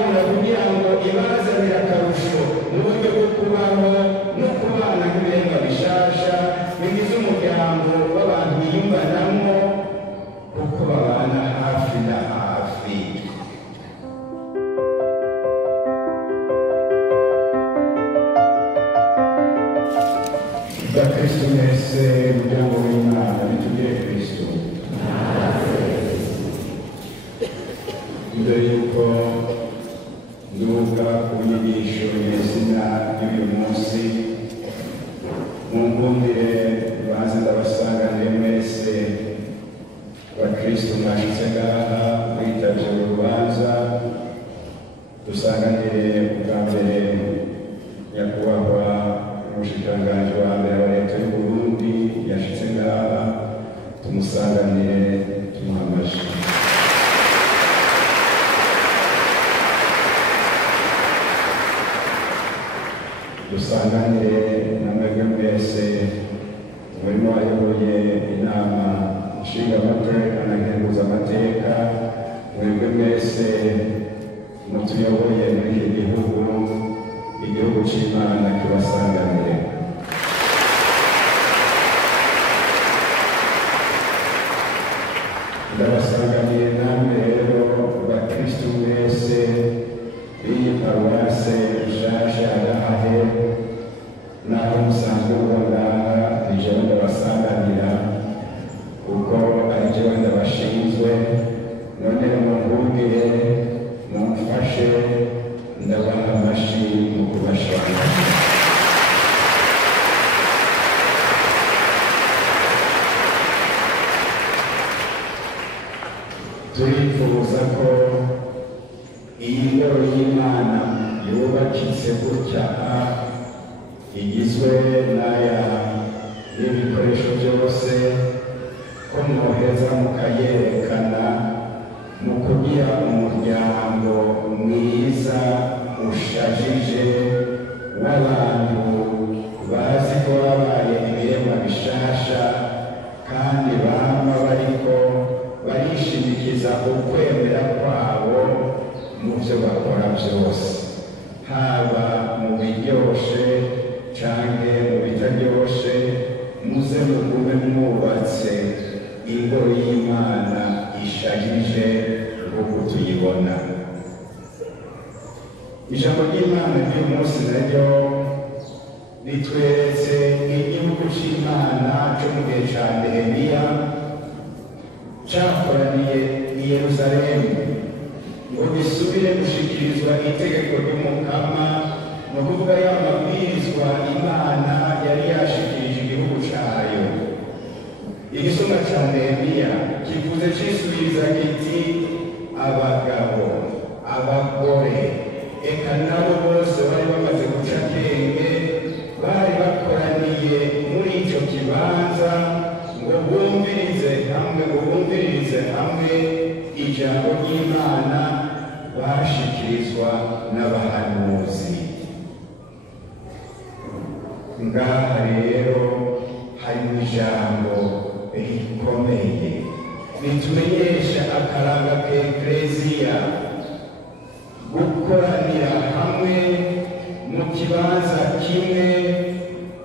byabura kugira ngo ibazanire akarusho mu buryo bwo kubaho no kubana nk'ibiremwa bishasha bigize umuryango w'abantu biyumvanamo kuko babana hafi na hafi. Bakristo mwese muryango w'Imana nitugire Kristo. Mbere yuko nduga ku nyigisho y'izina y'uyu munsi, munkundire baze ndabasanganire mwese bakristo mwashitse ngaha mwitavye urubanza, dusanganire ubwa mbere nyakubahwa umushikiranganji wa mbere wa leta y'u Burundi yashitse ngaha, tumusanganire tumuha amashyi. Dusanganire na mwebwe mwese murimo wayoboye inama nshingamateka na nkenguzamateka, mwebwe mwese mutuyoboye muri iki gihugu, igihugu c'Imana kibasanganire. Ndabasanganiye namwe rero bakristu mwese b'iyi paruwase nshasha ya Gahahe, naho musanzwe mubonana ni jewe ndabasanganira kuko ari jewe ndabashinzwe, none munkundire mumfashe ndabaha amashyi mu kubashimira. Turifuza ko iyi ngoro y'Imana yubakitse gutya igizwe n'ibikoresho byose, ko mwoheza mukayerekana mu kugira umuryango mwiza ushajije w'abantu bazi ko babaye ibiremwa bishasha kandi bama bariko barishimikiza ukwemera kwabo mu byo bakora byose, haba mu biryoshe canke mu bitaryoshe. Muze mugume mwubatse ingoro y'Imana ishajije nk'uko tuyibona. Ijambo ry'Imana ry'uyu munsi naryo ritweretse igihugu c'Imana co mu gihe ca Nehemiya cakoraniye i Yerusalemu ngo gisubire gushikirizwa itegeko ry'Umukama, ni ukuvuga ya mabwirizwa Imana yari yashikirije igihugu cayo. Igisomwa ca Nehemiya kivuze cisubiriza kiti abagabo, abagore, eka nabo bose bari bamaze guca akenge, bari bakoraniye muri ico kibanza ngo bumvirize hamwe ijambo ry'Imana bashikirizwa n'abahanuzi. Ngaha rero hari ijambo rikomeye ritumenyesha akaranga ka Ekleziya, gukoranira hamwe mu kibanza kimwe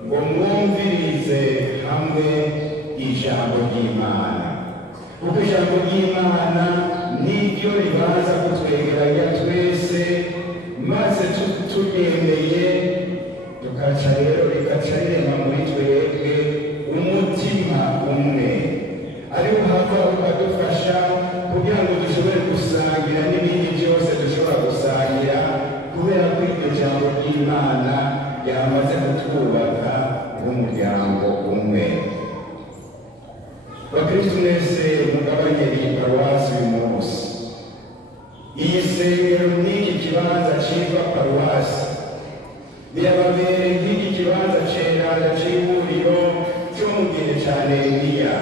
ngo mwumvirize hamwe ijambo ry'Imana, kuko ijambo ry'Imana niryo ribanza kutwegeranya twese, maze turyemeye tukaca rero rikaca rirema muri twebwe umutima umwe, ariwo hava ukadufasha kugira ngo dushobore gusangira n'ibindi byose dushobora gusangira, kubera ko iryo jambo ry'Imana ryamaze kutwubaka nk'umuryango umwe. Bakristo mwese mugabanye iyi paruwasi uyu munsi, iyi sengero n'iki kibanza citwa paruwasi birababere nk'iki kibanza cerana c'ihuriro co mu gihe ca Nehemiya,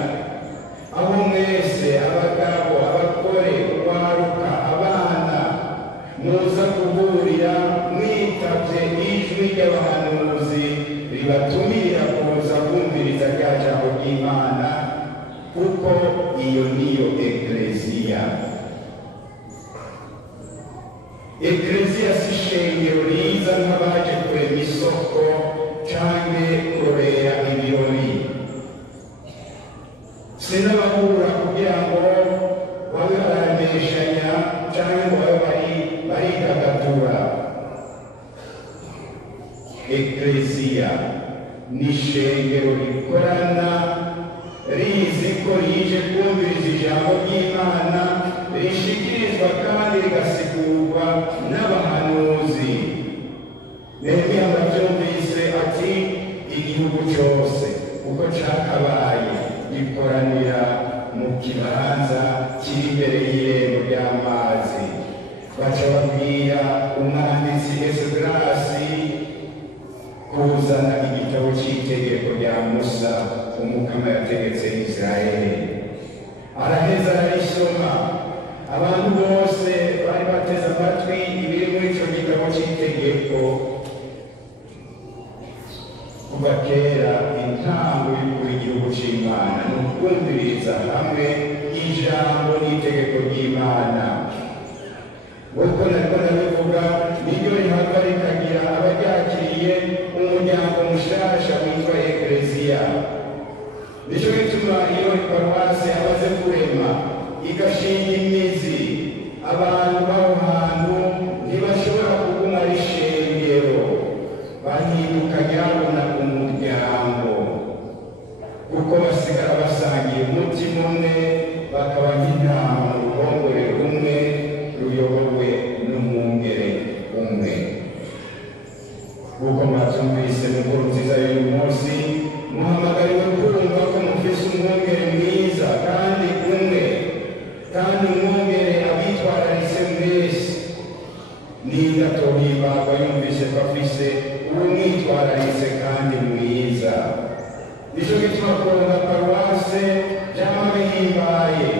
aho mwese abagabo, abagore, urwaruka, abana muza guhurira mwitavye ijwi ry'abahanuzi ribatumira kuza kumviriza rya jambo ry'Imana, kuko iyo niyo Ekleziya. Ekleziya si ishengero riza nk'abaje kurema isoko canke kurorera ibirori, sinabahura kugira ngo babe barameshanya canke ngo babe baridagadura. Ekleziya ni ishengero rikorana rizi ko rije kumviriza ijambo ry'Imana, rishikirizwa kandi rigasigurwa n'abahanuzi. Nehemiya aravyumvise ati igihugu cyose uko cakabaye gikoranira mu kibanza kiri imbere y'irembo ry'amazi. Baca babwira umwanditsi Esdras kuzana igitabo cy'itegeko rya Musa umukama yategetse Israeli. Araheza ararisoma, abantu bose bari bateze amatwi ibiri muri ico gitabo cy'itegeko. Kuva kera intango y'ukuri igihugu c'Imana ni ukumviriza hamwe ijambo n'itegeko ry'Imana. Nk'uko nariko ndabivuga, niryo rihava rikagira abaryakiriye umuryango mushasha witwa Ekleziya. Nico gituma iyo iparuwasi amaze kurema igashinga imizi, abantu b'aho hantu ntibashobora kuguma ari ishengero, bahinduka nyabuna umuryango, kuko basigara basangiye umutima umwe, bakaba nk'intama mu ruhongore rumwe ruyobowe n'umwungere umwe. Kuko mwavyumvise mu nkuru nziza y'uyu munsi, muhamagariwe kumva ko mufise umwungere mwiza kandi umwe, kandi umwungere abitwararitse mwese. Ninde atohimbagwa yumvise ko afise uwumwitwararitse kandi mwiza. Nico gituma kuronka paruwase vyama bihimbaye,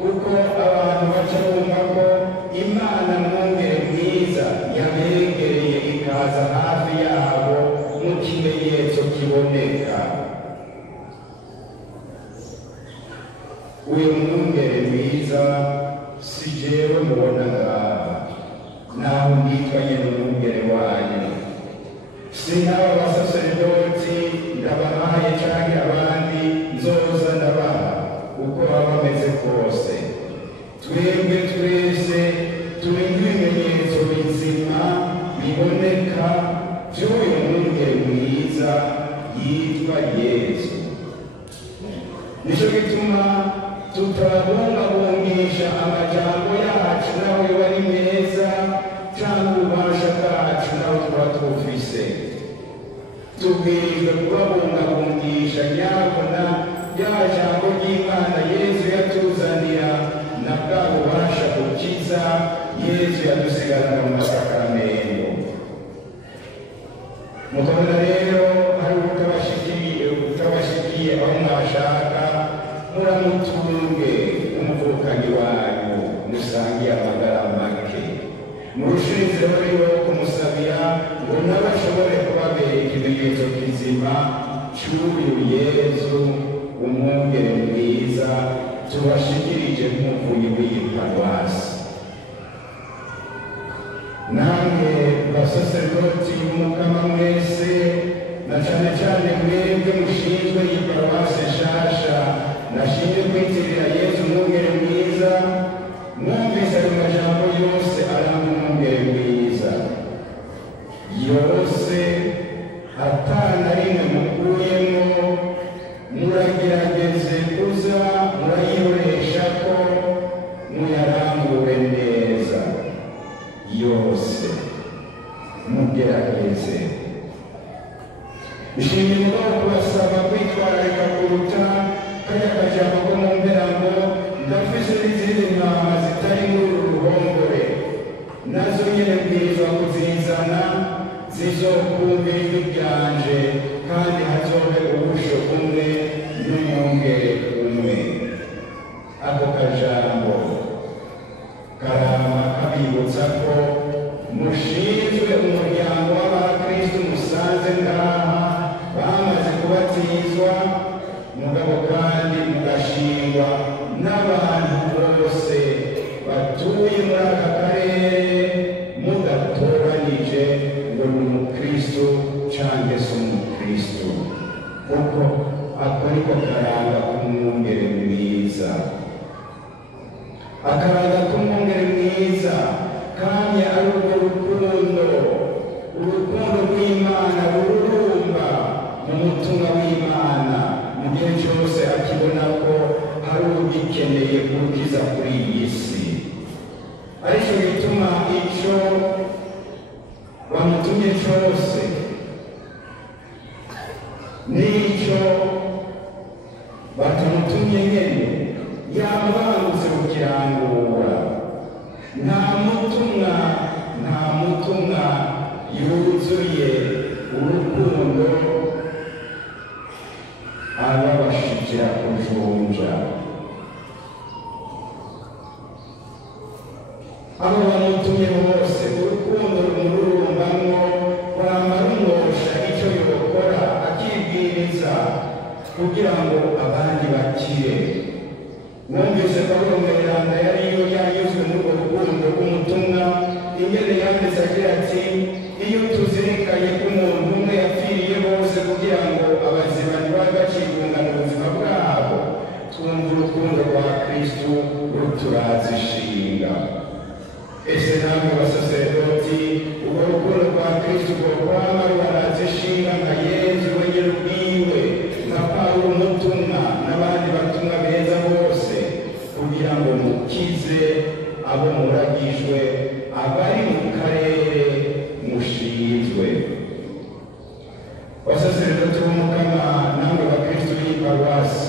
kuko abantu baca bumva ko Imana mwungere mwiza yabegereye ikaza hafi yabo mu kimenyetso kiboneka. Uyu mwungere mwiza si jewe mubona ngaha, naho nditwa nyene umwungere wanyu. Si n'aba basaseredoti ndabahaye canke abandi nzoza ndabaha, uko baba bameze kose. Twebwe twese turi nk'ibimenyetso bizima biboneka vy'uyu mwungere mwiza yitwa Yesu. Nico gituma tutabungabungisha amajambo yacu naho yoba ari meza, canke ububasha bwacu naho tuba tufise. Tubwirijwe kubabungabungisha nyabona rya jambo ry'Imana Yesu yatuzanira, na bwa bubasha bukiza Yesu yadusigarana mu masakaramentu. Mukabona rero hari utabashikiye aho mwashaka, muramutunge umuvukanyi wanyu musangiye amagara make. Murushirizeho rero kumusabira ngo nawe ashobore kubabera ikimenyetso kizima c'uyu Yesu umwungere mwiza tubashikirije nk'umuvunyi w'iyi paruwasi. Namwe basaseredoti b'umukama mwese, na cane cane mwebwe mushinzwe iyi paruwasi nshasha nashinzwe kwitirira Yesu umwungere mwiza, mwumvise ayo majambo yose aranga umwungere mwiza, yose atana rimwe mukuyemwo, muragerageze kuza murayihoresha ko muyarangure neza. Yose mugerageze. Nshimiye mugabo kubasaba kwitwararika kuruta kajya kajambo ko mumbera ngo ndafise n'izindi ntama zitari muri uru ruhongore, nazo nyene mbwirizwa kuzizana zizokumvira ijwi ryanje, kandi hazobe ubusho bumwe n'umwungere umwe. Ako kajambo karama kabibutsa ko mushinzwe umuryango w'abakristu musanze ngaha bamaze kubatizwa, mugabo kandi mugashingwa n'abantu bose batuye muri aka karere icyo wamutumye cyose n'icyo batamutumye nyine yaba bangutse kukirangura. nta mutumwa yuzuye urukundo aba bashikira kujunja. abo bamutumye bose urukundo rumururumbamwo rwama rumwosha icyo yokora akibwiriza kugira ngo abandi bakire. Mwumvise Pawulo mweranda yariyo yanyuzwe n'urwo rukundo rw'umutumwa ingene yanditse agira ati iyo tuzirikanye ko umuntu umwe yapfiriye bose kugira ngo abazima ntibari bakigungana ubuzima bwabo, twumva urukundo rwa Kristo ruturaza ishinga. Ese namwe basaserdoti urwo rukundo rwa Kristo rwo kwama rubaraza ishinga nka Yesu wenyine ubwiwe, nka Pawulo umutumwa n'abandi batumwa beza bose, kugira ngo mukize abo muragijwe abari mu karere mushinzwe. Basaserdoti b'Umukama namwe bakristo b'iyi paruwasi,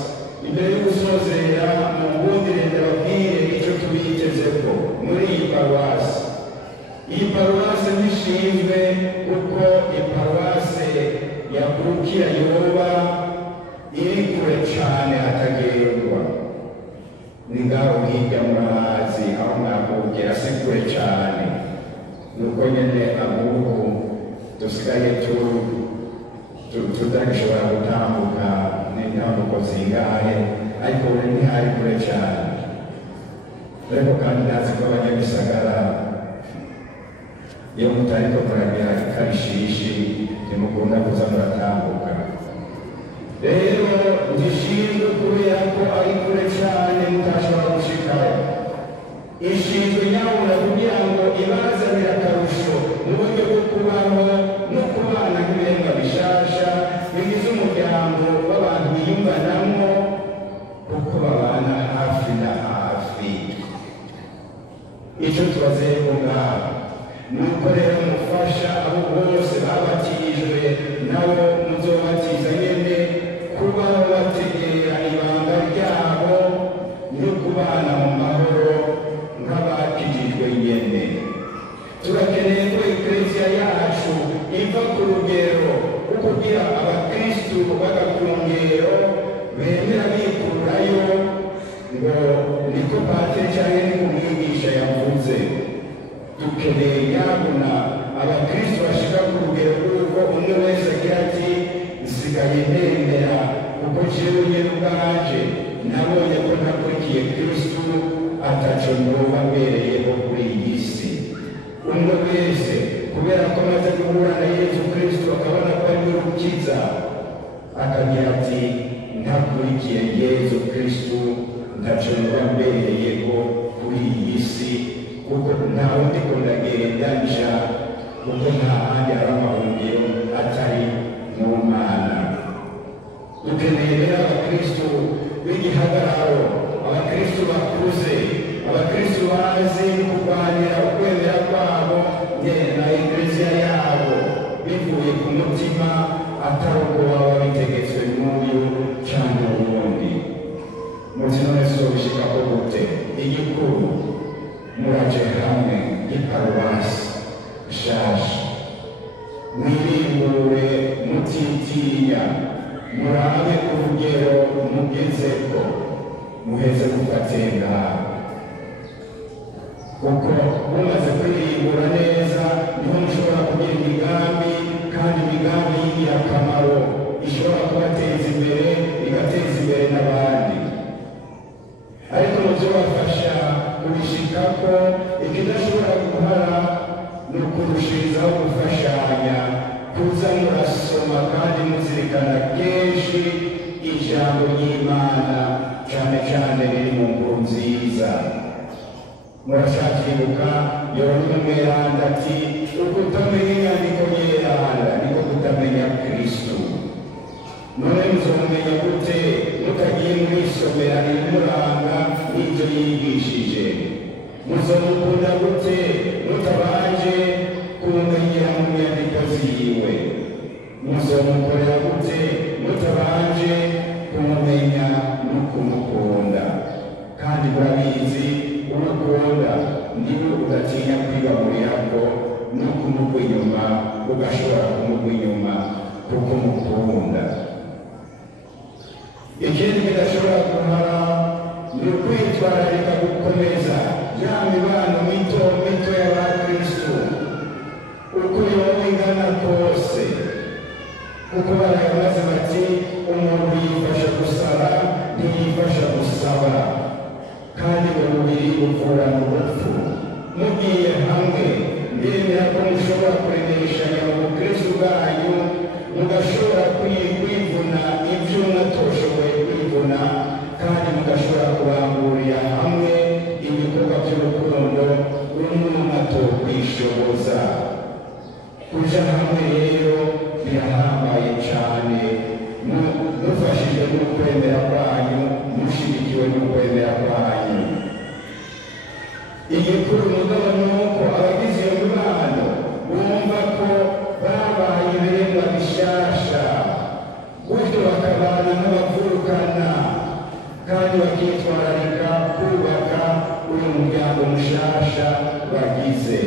imbere yo gusozera mu ngundire ndababwire icyo tubitezeko muri iyi paruwasi. Iyi paruwasi nishinzwe kuko iparuwasi yakurukira yoba iri kure cyane hatagerwa. Ni ngaho hirya murahazi aho mwakugera si kure cyane, nuko nyine abubu dusigaye tutagishobora gutambuka n'intambuko zingahe, ariko buri ntihari kure cyane. Ariko kandi ndazi ko abanyagisagara iyo mutariko muragira ikarishishi ntimukunda kuza muratambuka. Rero ndishinzwe kubera ko ari kure cyane mutashobora gushikayo. Ishinzwe nyabuna kugira ngo ibazanire akarusho mu buryo bwo kubaho no kubana nk'ibirenga bishasha bigize umuryango w'abantu biyumvanamo kuko babana hafi na hafi. Icyo tubazeye ngaho ni uko rero mufasha abo bose babatijwe nabo muzobatiza nyene kuba bategera ibanga ryabo no kubana mu mahoro nk'abakijijwe nyene. Turakeneye ko Ekleziya yacu iva ku rugero rwo kugira abakristu b'agakungero bemera bikururayo ngo niko patiri cyangwa niko umwigisha yavuze. Dukeneye nyabuna abakristu bashika ku rugero rw'uko umwe wese agira ati nsigaye ndemera kuko jewe nyene ubwanje nabonye ko ntakurikiye Kristu ataco ndoba mbereyeho kuri iyi si. Umwe wese kubera ko amaze guhura na Yesu Kristu akabona ko ari we ukiza, akagira ati ntakurikiye Yesu Kristu ntaco ndoba mbereyeho kuri iyi si, kuko ntawe ndiko ndagenda nja, kuko nta handi hari amahungiro atari mu Mana. Dukeneye rero abakristu b'igihagararo, abakristu bakuze, abakristu bazi kurwanira ukwemera kwabo na Ekleziya yabo bivuye ku mutima, atari uko baba bitegetswe n'uyu cyangwa uwundi. Muzi none zobishikako gute? Igikuru muraje hamwe iparuwasi nshasha, mwirimbure mutitinya, murabe urugero mugezeko, muheze kugatenga. Kuko mumaze kwirimbura neza niho mushobora kugira imigambi, kandi imigambi y'ingirakamaro ishobora kubateza imbere igateza imbere n'abandi. Ariko muzobafasha kubishikako, ikidashobora guhara ni ukurushirizaho gufashanya, kuza murasoma kandi muzirikana kenshi ijambo ry'Imana, cyane cyane riri mu nkuru nziza. Murashakiribuka Yohana umweranda ati ukutamenya inyandiko nyeranda niko kutamenya Kristu. None muzomumenya gute mutagiye mwisomera ibimuranga n'ibyo yigishije? muzomukunda gute mutabanje kumumenyera mu nyandiko ziwe? Muzomukorera gute mutabanje kumumenya no kumukunda? Kandi murabizi umukunda niwe udatinya kwigaburirako no kumugwa inyuma, ugashobora kumugwa inyuma kuko mukunda. Ikindi kidashobora kumara ni ukwitwararika gukomeza ya mibano mito mito y'abakristo uko yoba ingana kose, kuko barayamaze bati umuntu yifasha gusaba ntiyifasha gusaba, kandi umubiri uvurana urupfu. Mugiye hamwe ndemera ko mushobora kuremeshanya mu bukristo bwanyu, mugashobora kwivuna ibyo mwatoshoboye kwivuna, kandi mugashobora kurangurira hamwe ibikorwa by'urukundo umwe atokwishoboza. Kuja hamwe rero birahambaye cyane, mufashijwe n'ukwemera kwanyu, mushigikiwe n'ukwemera kwanyu. Igikuru mugabo ni uko abagize iyo mibano bumva ko babaye ibiremwa bishasha, gutyo bakabana n'abavukana, kandi bakitwararika kubaka uyu muryango mushasha bagize.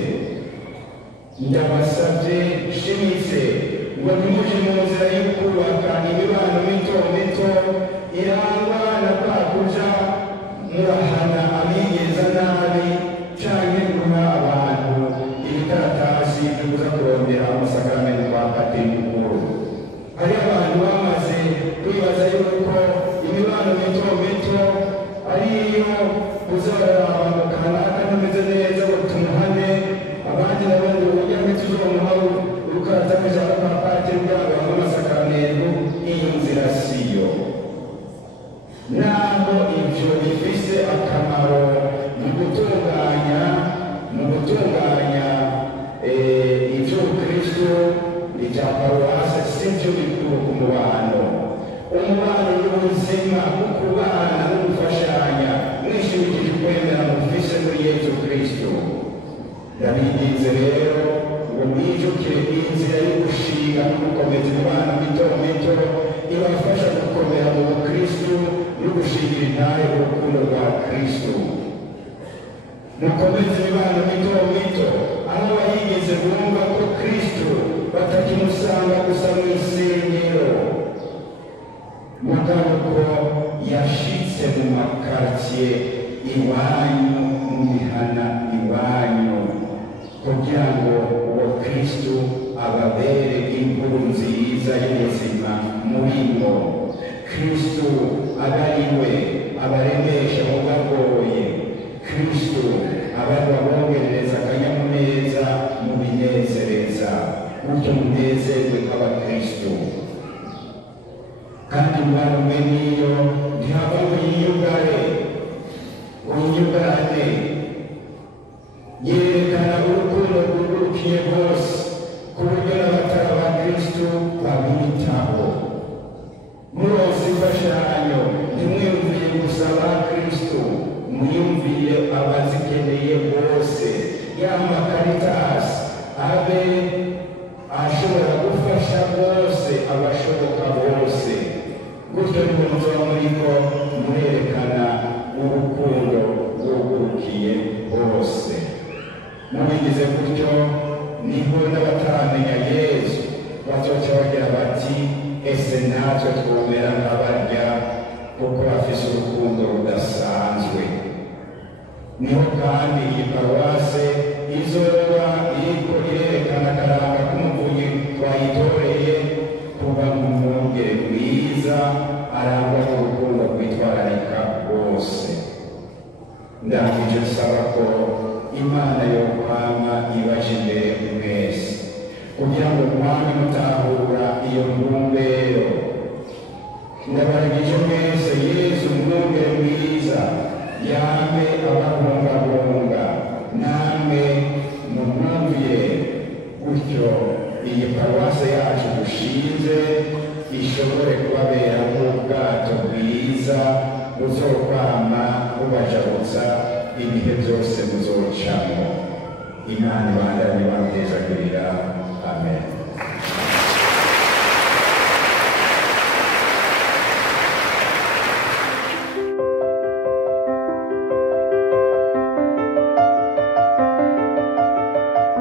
Ndabasabye shimitse ngo nimuje mu nzira yo kubaka imibano mito mito irangwa na kwa kuja murahana abigeza nabi canke guha abantu ibikaratasi byo kuza kurondera amasakaramentu kwa patiri mukuru. Hari abantu bamaze kwibaza yuko imibano mito mito ariyo uzaraba mu kanaka ntameze neza ngo tumuhane, abandi nabandi uburyo tuzomuha urukaratasi kwa patiri bwabo amasakaramentu. Iyo nzira siyo. Naho ibyo bifise akamaro mu gutunganya ibyo Kristo icya paruwasi, sibyo bikuru ku mubano. Umubano n'ubuzima bwo kubana no gufashanya mwishimikije kwemera mufise muri Yesu Kristo. Ndabinginze rero ngo mwijukire inzira yo gushinga no gukomeza imibano mito mito ibafasha gukomera mu Bukristo no gushingira intahe urukundo rwa Kristo. Mukomeze imibano mito mito aho bayigeze bumva ko Kristo batakimusanga gusa mu isengero, mugabo ko yashitse mu makartier iwanyu, mu mihana iwanyu, kugira ngo uwo Kristo ababere inkuru nziza y'ubuzima murimo. Kristo abe ari we abaremesha mu bagoye, Kristo abe ari abongerereza akanyamuneza mu binezereza, gutyo munezerwe nk'abakristo. Kandi umwana umwe niyo ntihava ngo yiyugare, yerekana urukundo rwugurukiye rwose ku buryo n'abatari abakristo babitaho. Muronse imfashanyo ntimwiyumviye gusa abakristo, mwiyumviye abazikeneye bose. Ya makaritasi abe ashobora gufasha bose, abashoboka bose, gutyo nibwo muzoba muriko murerekana urukundo rwugurukiye bose. Mubigize gutyo niho n'abataramenya Yesu bazoca bagira bati ese natwe twomera nk'abarya kuko bafise urukundo rudasanzwe. Niho kandi iyi paruwase izoba iriko irerekana akaranga k'umuvunyi twayitoreye kuba nk'umwungere mwiza arangwa n'urukundo rwitwararika rwose. Ndangije nsaba ko Imana yokwama ibaje imbere mwese kugira ngo mwame mutahura iyo ntumbero. Ndabaragije mwese Yesu umwungere mwiza yame ababungabunga, namwe mumwumviye, gutyo iyi paruwase yacu dushinze ishobore kubabera nk'ubwato bwiza buzokwama bubajabutsa ibihe byose muzocamo. Imana ibandanye ibahezagirira. Amen.